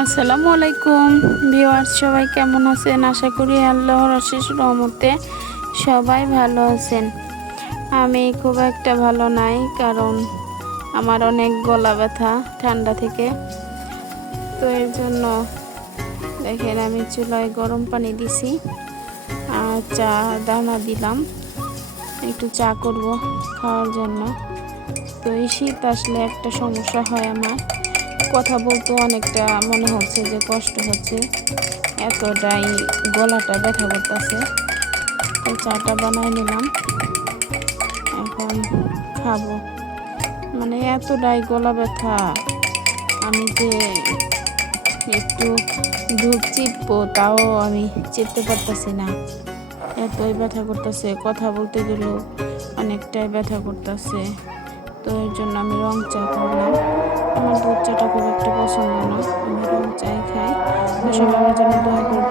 আসসালামু আলাইকুম ভিউয়ার্স, সবাই কেমন আছেন? আশা করি আল্লাহর অশেষ রহমতে সবাই ভালো আছেন। আমি খুব একটা ভালো নাই, কারণ আমার অনেক গলা ব্যথা ঠান্ডা থেকে। তো এর জন্য দেখেন আমি চুলায় গরম পানি দিছি আর চা দানা দিলাম, একটু চা করব খাওয়ার জন্য। তো এই শীত আসলে একটা সমস্যা হয়, আমার কথা বলতে অনেকটা মনে হচ্ছে যে কষ্ট হচ্ছে, এতটাই গলাটা ব্যথা করতেছে। তো চাটা বানাই নিলাম, এখন খাবো। মানে এতটাই গলা ব্যথা, আমি যে একটু ধূপ চিপবো তাও আমি চিপতে পারতেছি না, এতই ব্যথা করতেছে। কথা বলতে গেলেও অনেকটাই ব্যথা করতেছে। তো এর জন্য আমি রং চা করলাম। আমার দুধ চাটা খুব একটা পছন্দ না, আমি রং চাই খাই। তো সবাই আমার জন্য দোয়া করবেন।